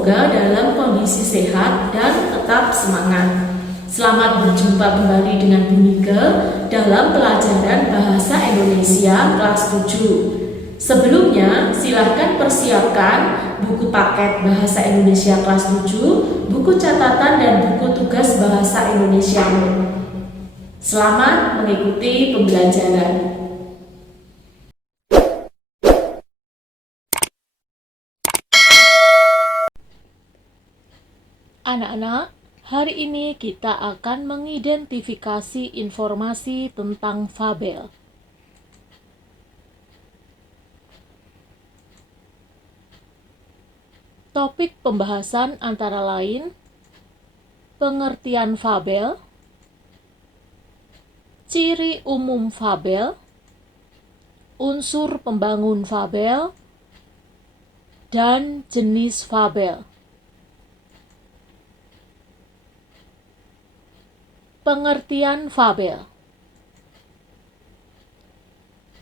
semoga dalam kondisi sehat dan tetap semangat. Selamat berjumpa kembali dengan Bu Nike dalam pelajaran Bahasa Indonesia kelas 7. Sebelumnya, silakan persiapkan buku paket Bahasa Indonesia kelas 7, buku catatan dan buku tugas Bahasa Indonesia. Selamat mengikuti pembelajaran. Anak-anak, hari ini kita akan mengidentifikasi informasi tentang fabel. Topik pembahasan antara lain pengertian fabel, ciri umum fabel, unsur pembangun fabel, dan jenis fabel. Pengertian fabel.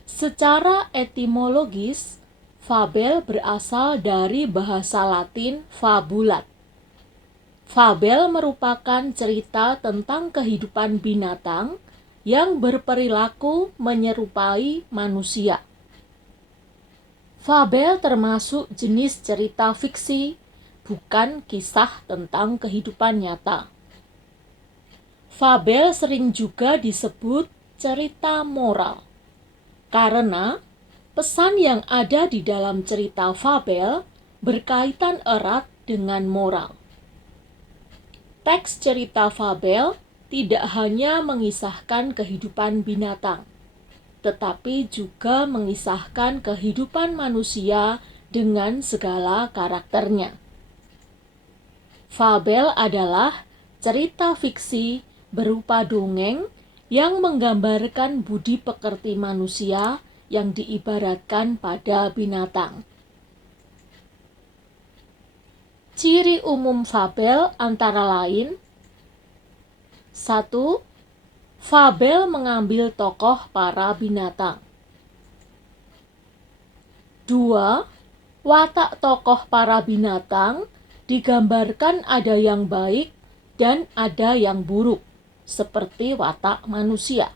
Secara etimologis, fabel berasal dari bahasa Latin fabulat. Fabel merupakan cerita tentang kehidupan binatang yang berperilaku menyerupai manusia. Fabel termasuk jenis cerita fiksi, bukan kisah tentang kehidupan nyata. Fabel sering juga disebut cerita moral, karena pesan yang ada di dalam cerita fabel berkaitan erat dengan moral. Teks cerita fabel tidak hanya mengisahkan kehidupan binatang, tetapi juga mengisahkan kehidupan manusia dengan segala karakternya. Fabel adalah cerita fiksi berupa dongeng yang menggambarkan budi pekerti manusia yang diibaratkan pada binatang. Ciri umum fabel antara lain: 1. Fabel mengambil tokoh para binatang. 2. Watak tokoh para binatang digambarkan ada yang baik dan ada yang buruk, seperti watak manusia.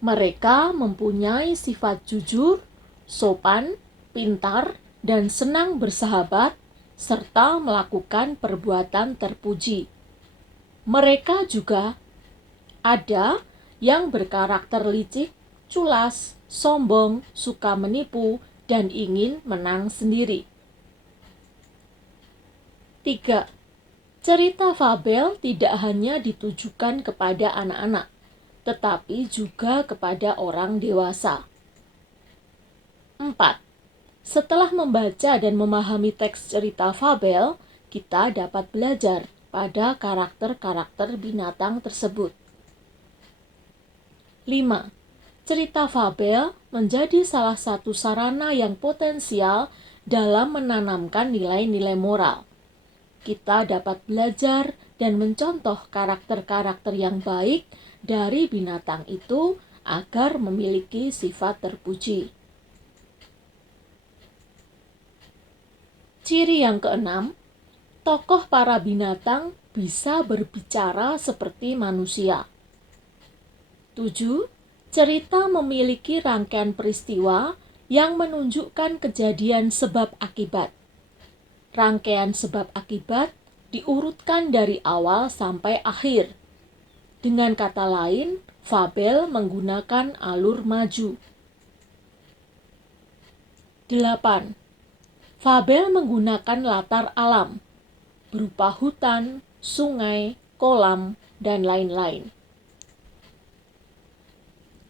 Mereka mempunyai sifat jujur, sopan, pintar, dan senang bersahabat, serta melakukan perbuatan terpuji. Mereka juga ada yang berkarakter licik, culas, sombong, suka menipu, dan ingin menang sendiri. 3. Cerita fabel tidak hanya ditujukan kepada anak-anak, tetapi juga kepada orang dewasa. 4. Setelah membaca dan memahami teks cerita fabel, kita dapat belajar pada karakter-karakter binatang tersebut. 5. Cerita fabel menjadi salah satu sarana yang potensial dalam menanamkan nilai-nilai moral. Kita dapat belajar dan mencontoh karakter-karakter yang baik dari binatang itu agar memiliki sifat terpuji. Ciri yang keenam, tokoh para binatang bisa berbicara seperti manusia. 7. Cerita memiliki rangkaian peristiwa yang menunjukkan kejadian sebab akibat. Rangkaian sebab akibat diurutkan dari awal sampai akhir. Dengan kata lain, fabel menggunakan alur maju. 8. Fabel menggunakan latar alam, berupa hutan, sungai, kolam, dan lain-lain.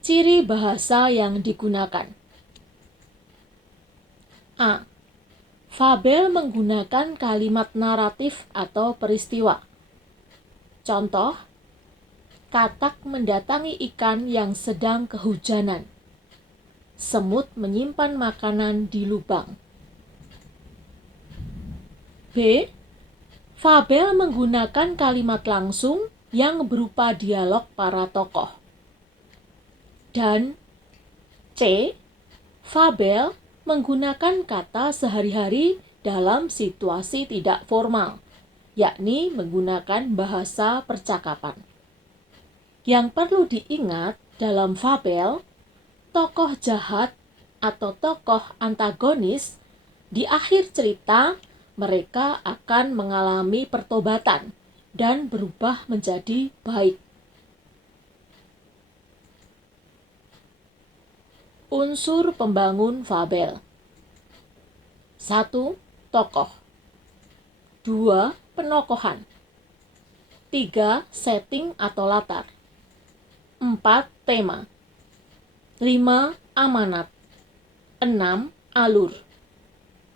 Ciri bahasa yang digunakan. A. Fabel menggunakan kalimat naratif atau peristiwa. Contoh, katak mendatangi ikan yang sedang kehujanan. Semut menyimpan makanan di lubang. B. Fabel menggunakan kalimat langsung yang berupa dialog para tokoh. Dan C. Fabel menggunakan kata sehari-hari dalam situasi tidak formal, yakni menggunakan bahasa percakapan. Yang perlu diingat dalam fabel, tokoh jahat atau tokoh antagonis di akhir cerita mereka akan mengalami pertobatan dan berubah menjadi baik. Unsur pembangun fabel. 1. Tokoh. 2. Penokohan. 3. Setting atau latar. 4. Tema. 5. Amanat. 6. Alur.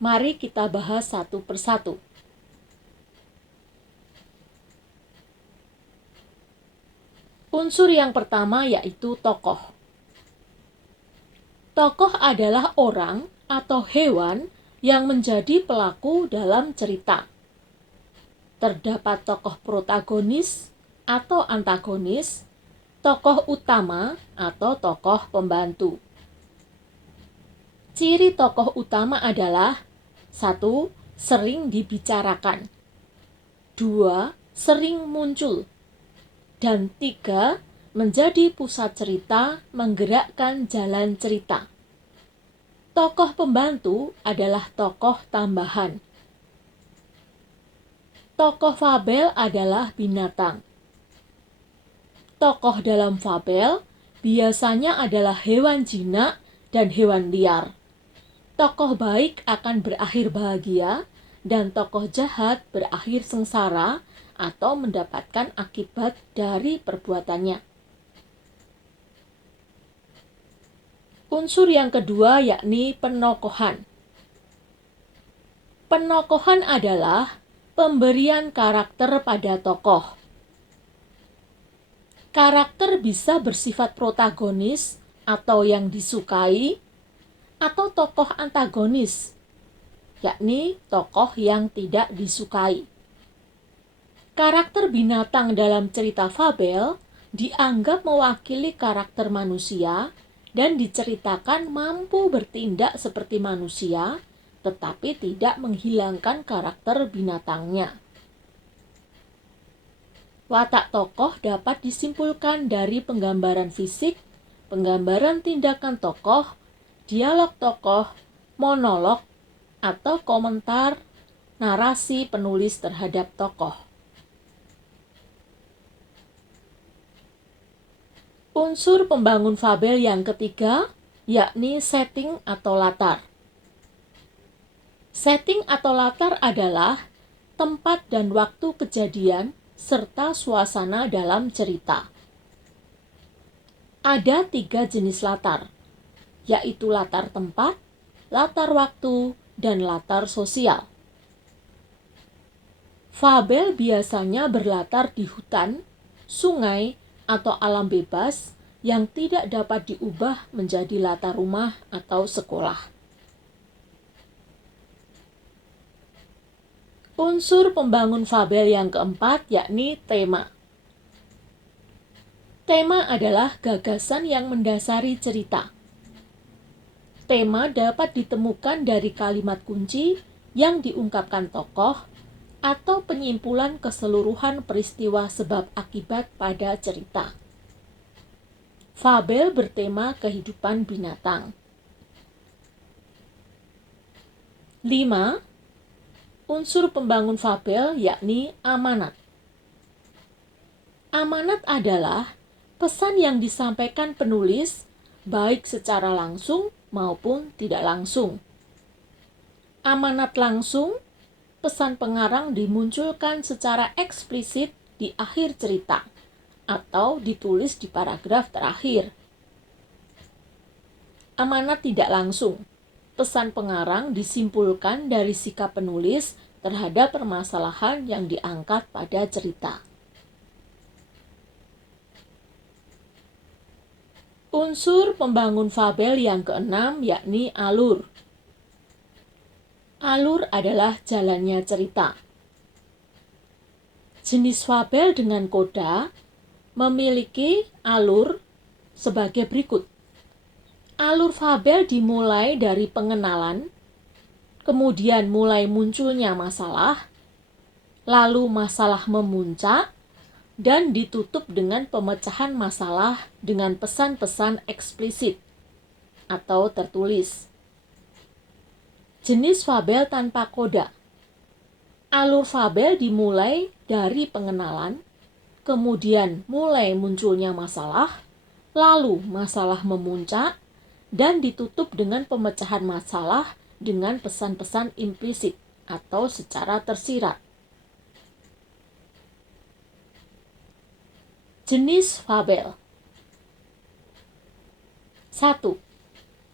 Mari kita bahas satu persatu. Unsur yang pertama yaitu tokoh. Tokoh adalah orang atau hewan yang menjadi pelaku dalam cerita. Terdapat tokoh protagonis atau antagonis, tokoh utama atau tokoh pembantu. Ciri tokoh utama adalah 1. Sering dibicarakan, 2. Sering muncul, dan 3. Menjadi pusat cerita, menggerakkan jalan cerita. Tokoh pembantu adalah tokoh tambahan. Tokoh fabel adalah binatang. Tokoh dalam fabel biasanya adalah hewan jinak dan hewan liar. Tokoh baik akan berakhir bahagia dan tokoh jahat berakhir sengsara atau mendapatkan akibat dari perbuatannya. Unsur yang kedua yakni penokohan. Penokohan adalah pemberian karakter pada tokoh. Karakter bisa bersifat protagonis atau yang disukai, atau tokoh antagonis, yakni tokoh yang tidak disukai. Karakter binatang dalam cerita fabel dianggap mewakili karakter manusia dan diceritakan mampu bertindak seperti manusia, tetapi tidak menghilangkan karakter binatangnya. Watak tokoh dapat disimpulkan dari penggambaran fisik, penggambaran tindakan tokoh, dialog tokoh, monolog, atau komentar narasi penulis terhadap tokoh. Unsur pembangun fabel yang ketiga yakni setting atau latar. Setting atau latar adalah tempat dan waktu kejadian serta suasana dalam cerita. Ada 3 jenis latar, yaitu latar tempat, latar waktu, dan latar sosial. Fabel biasanya berlatar di hutan, sungai, atau alam bebas yang tidak dapat diubah menjadi latar rumah atau sekolah. Unsur pembangun fabel yang keempat yakni tema. Tema adalah gagasan yang mendasari cerita. Tema dapat ditemukan dari kalimat kunci yang diungkapkan tokoh atau penyimpulan keseluruhan peristiwa sebab akibat pada cerita. Fabel bertema kehidupan binatang. 5. Unsur pembangun fabel yakni amanat. Amanat adalah pesan yang disampaikan penulis baik secara langsung maupun tidak langsung. Amanat langsung, pesan pengarang dimunculkan secara eksplisit di akhir cerita atau ditulis di paragraf terakhir. Amanat tidak langsung, pesan pengarang disimpulkan dari sikap penulis terhadap permasalahan yang diangkat pada cerita. Unsur pembangun fabel yang keenam yakni alur. Alur adalah jalannya cerita. Jenis fabel dengan koda memiliki alur sebagai berikut. Alur fabel dimulai dari pengenalan, kemudian mulai munculnya masalah, lalu masalah memuncak, dan ditutup dengan pemecahan masalah dengan pesan-pesan eksplisit atau tertulis. Jenis fabel tanpa koda. Alur fabel dimulai dari pengenalan, kemudian mulai munculnya masalah, lalu masalah memuncak, dan ditutup dengan pemecahan masalah dengan pesan-pesan implisit atau secara tersirat. Jenis fabel. 1.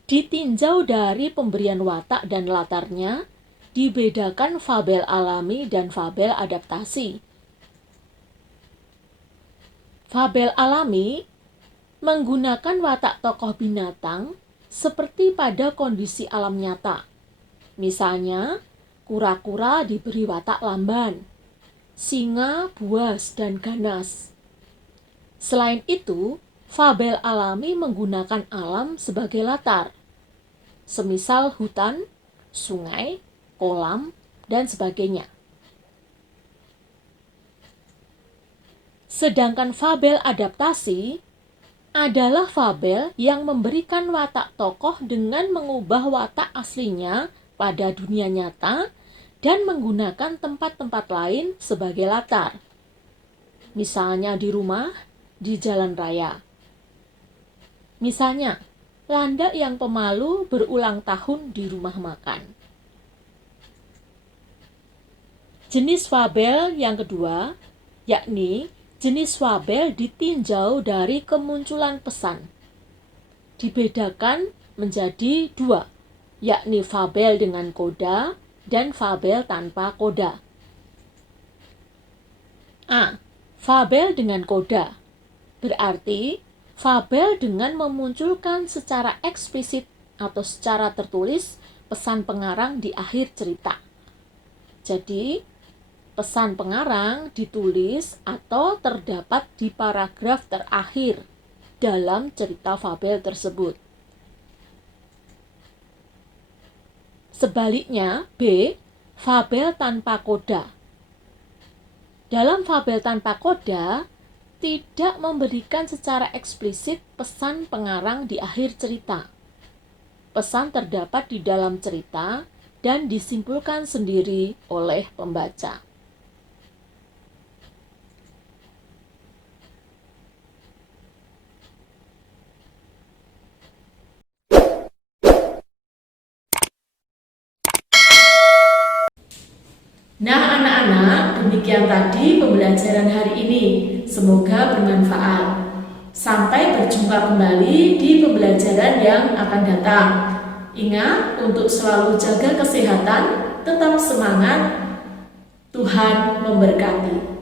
Ditinjau dari pemberian watak dan latarnya, dibedakan fabel alami dan fabel adaptasi. Fabel alami menggunakan watak tokoh binatang seperti pada kondisi alam nyata. Misalnya, kura-kura diberi watak lamban, singa, buas, dan ganas. Selain itu, fabel alami menggunakan alam sebagai latar, semisal hutan, sungai, kolam, dan sebagainya. Sedangkan fabel adaptasi adalah fabel yang memberikan watak tokoh dengan mengubah watak aslinya pada dunia nyata dan menggunakan tempat-tempat lain sebagai latar. Misalnya di rumah, di jalan raya. Misalnya, landak yang pemalu berulang tahun di rumah makan. Jenis fabel yang kedua, yakni jenis fabel ditinjau dari kemunculan pesan. Dibedakan menjadi dua, yakni fabel dengan koda dan fabel tanpa koda. A. Fabel dengan koda. Berarti, fabel dengan memunculkan secara eksplisit atau secara tertulis pesan pengarang di akhir cerita. Jadi, pesan pengarang ditulis atau terdapat di paragraf terakhir dalam cerita fabel tersebut. Sebaliknya, B. Fabel tanpa koda. Dalam fabel tanpa koda, tidak memberikan secara eksplisit pesan pengarang di akhir cerita. Pesan terdapat di dalam cerita dan disimpulkan sendiri oleh pembaca. Nah anak-anak, demikian tadi pembelajaran hari ini. Semoga bermanfaat. Sampai berjumpa kembali di pembelajaran yang akan datang. Ingat untuk selalu jaga kesehatan, tetap semangat. Tuhan memberkati.